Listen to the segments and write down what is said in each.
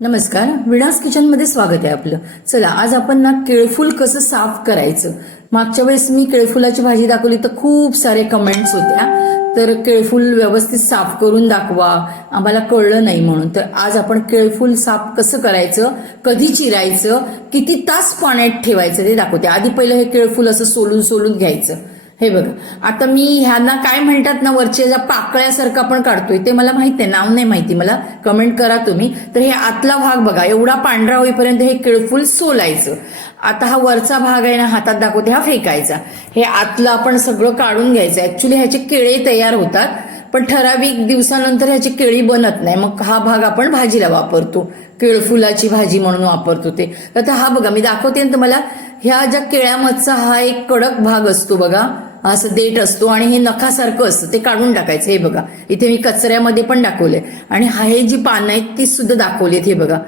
नमस्कार, विणास किचनमध्ये स्वागत आहे आपलं. चला, आज आपण ना केळफूल कसं साफ करायचं. मागच्या वेळेस मी केळफुलाची भाजी दाखवली तर खूप सारे कमेंट्स होत्या, तर केळफूल व्यवस्थित साफ करून दाखवा, आम्हाला कळलं नाही म्हणून. तर आज आपण केळफूल साफ कसं करायचं, कधी चिरायचं, किती तास पाण्यात ठेवायचं ते दाखवते. आधी पहिलं हे केळफूल असं सोलून सोलून घ्यायचं. हे बघा, आता मी ह्यांना काय म्हणतात ना, वरच्या ज्या पाकळ्यासारखं आपण काढतोय ते मला माहित नाही, नाव नाही माहिती मला, कमेंट करा तुम्ही. तर हे आतला भाग बघा, एवढा पांढरा होईपर्यंत हे केळफूल सोलायचं. आता हा वरचा भाग आहे ना, हातात दाखवते, हा फेकायचा. हे आतलं आपण सगळं काढून घ्यायचं. ऍक्च्युली ह्याचे केळे तयार होतात, पण ठराविक दिवसानंतर ह्याची केळी बनत नाही. मग हा भाग आपण भाजीला वापरतो, केळफुलाची भाजी म्हणून वापरतो ते. तर हा बघा, मी दाखवते ना तुम्हाला. ह्या ज्या केळ्यामधचा हा एक कडक भाग असतो बघा, असं देठ असतो आणि हे नखासारखं असतं, ते काढून टाकायचं. हे बघा, इथे मी कचऱ्यामध्ये पण दाखवले आणि हे जी पानं आहेत ती सुद्धा दाखवलीत. हे बघा,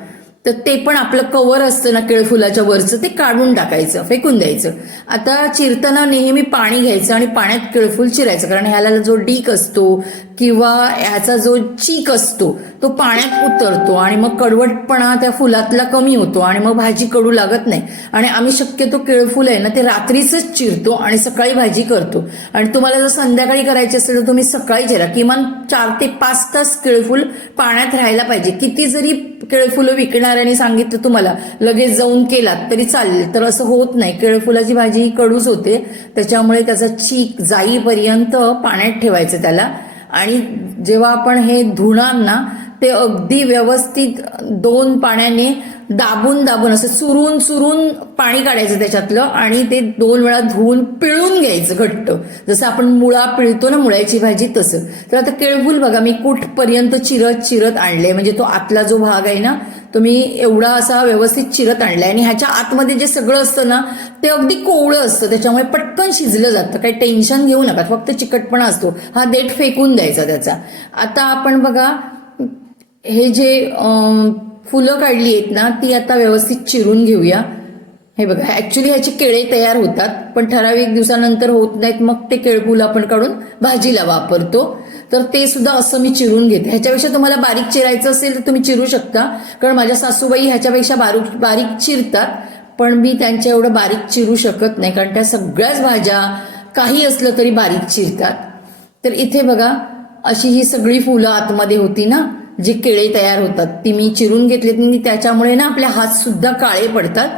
तर ते पण आपलं कवर असतं ना केळफुलाच्या वरचं, ते काढून टाकायचं, फेकून द्यायचं. आता चिरताना नेहमी पाणी घ्यायचं आणि पाण्यात केळफूल चिरायचं, कारण ह्याला जो डीक असतो किंवा ह्याचा जो चीक असतो तो पाण्यात उतरतो आणि मग कडवटपणा त्या फुलातला कमी होतो आणि मग भाजी कडू लागत नाही. आणि आम्ही शक्यतो केळफूल आहे ना ते रात्रीच चिरतो आणि सकाळी भाजी करतो. आणि तुम्हाला जर संध्याकाळी करायची असेल तर तुम्ही सकाळी चिरा. किमान 4 ते 5 तास केळफूल पाण्यात राहायला पाहिजे. किती जरी केळफुलं विकणाऱ्यांनी सांगितलं तुम्हाला लगेच जाऊन केलात तरी चालेल, तर असं होत नाही. केळफुलाची भाजी कडूच होते, त्याच्यामुळे त्याचा चीक जाईपर्यंत पाण्यात ठेवायचं त्याला. आणि जेव्हा आपण हे धुणार ना, ते अगदी व्यवस्थित 2 पाण्याने दाबून दाबून असं चुरून चुरून पाणी काढायचं त्याच्यातलं आणि ते 2 वेळा धुवून पिळून घ्यायचं घट्ट, जसं आपण मुळा पिळतो ना मुळ्याची भाजी तसं. तर आता केळफूल बघा, मी कुठपर्यंत चिरत चिरत आणले, म्हणजे तो आतला जो भाग आहे ना तो मी एवढा असा व्यवस्थित चिरत आणलाय. आणि ह्याच्या आतमध्ये जे सगळं असतं ना ते अगदी कोवळं असतं, त्याच्यामुळे पटकन शिजलं जातं. काही टेन्शन घेऊ नका, फक्त चिकटपणा असतो. हा देठ फेकून द्यायचा त्याचा. आता आपण बघा, हे जे फुलं काढली आहेत ना ती आता व्यवस्थित चिरून घेऊया. हे बघा, ऍक्च्युली ह्याची केळे तयार होतात, पण ठराविक दिवसानंतर होत नाहीत, मग ते केळफूल आपण काढून भाजीला वापरतो. तर ते सुद्धा असं मी चिरून घेते. ह्याच्यापेक्षा तुम्हाला बारीक चिरायचं असेल तर तुम्ही चिरू शकता, कारण माझ्या सासूबाई ह्याच्यापेक्षा बारीक चिरतात, पण मी त्यांच्या एवढं बारीक चिरू शकत नाही, कारण त्या सगळ्याच भाज्या काही असलं तरी बारीक चिरतात. तर इथे बघा, अशी ही सगळी फुलं आतमध्ये होती ना, जी केळे तयार होतात ती मी चिरून घेतली. त्याच्यामुळे ना आपले हात सुद्धा काळे पडतात.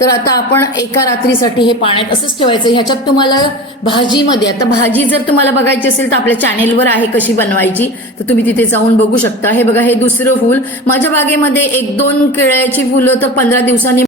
तर आता आपण एका रात्रीसाठी हे पाण्यात असंच ठेवायचं. ह्याच्यात तुम्हाला भाजीमध्ये, आता भाजी जर तुम्हाला बघायची असेल तर आपल्या चॅनेलवर आहे कशी बनवायची, तर तुम्ही तिथे जाऊन बघू शकता. हे बघा, हे दुसरं फूल. माझ्या बागेमध्ये 1-2 केळ्याची फुलं तर 15 दिवसांनी